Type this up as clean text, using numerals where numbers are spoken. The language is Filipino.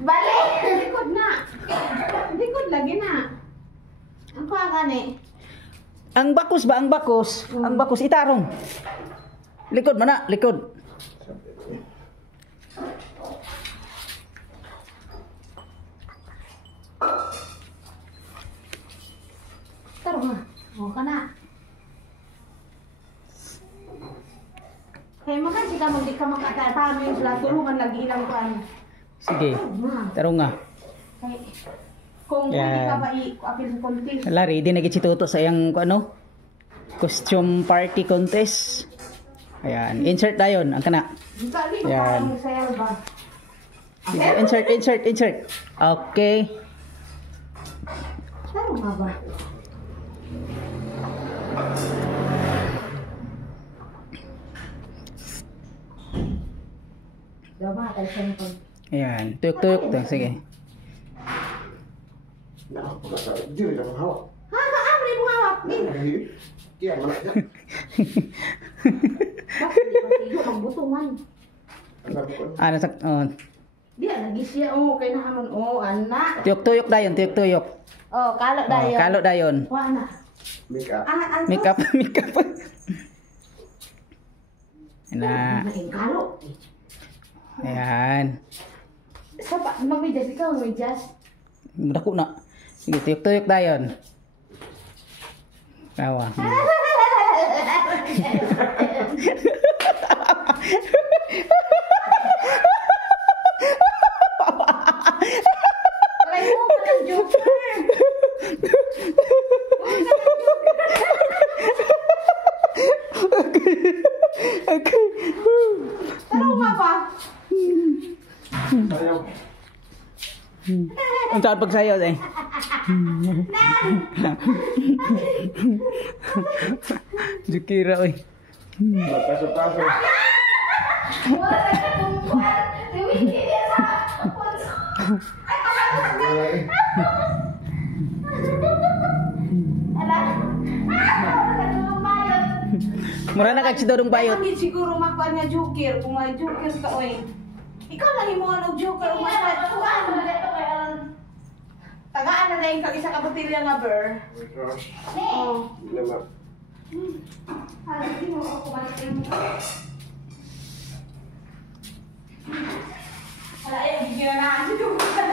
Balik! Likod na. Likod lagi na. Ang kuha ni. Ang bakos ba? Ang bakos? Ang bakos itarong. Likod mo na, likod. Tarong na. O ka na. Kaya makan ka mag di ka makatama yung sila tulungan lagi ilang kuhan. Sige. Tarong nga. Kaya kung hindi ka ba i-apil contest. Hala, ready na gitsituto sa iyang ano? Costume party contest. Ayan. Insert na yun. Ang kana. Yan. Sayaw ba? Sige, insert. Okay. Tarong nga ba? Diba, tayo siya nito. Ayan. Tuyok-tuyok to. Sige. Diri na hawak. Ha, kaamri mo hawak. Iya, mana aja. Bakit di ba siya magbuto man? Ano sak... Oh. Di, lagi siya. Oh, kaya naman. Oh, anak. Tuyok-tuyok dayon. Tuyok-tuyok. Oh, kalo dayon. Oh, kalo dayon. Wana. Make up. Make up. Na. Kalo. Ayan. Sapa, mag-medyas. Ikaw mag-medyas. Dako na. Sige, tuyok-tuyok dayon. Kawa. Alay mo ka ng joker. Okay. Tarong nga ba? Ayaw. Ang saan pagsayaw eh. Jukira oy. Paso-paso. Wala ka tungkuan. Luwindi niya sa... Ala. Wala ka tungkuan. Mura na kag sidorong bayot. Hindi siguro makuha niya joker. Kung may joker ka, oy. Ikaw lang yung mga nag-joker. Tagaan na lang kag isa ka botilya nga, Ber. Oh. Lama. Hindi mo ako balikin mo. Wala, bigyan na si joker.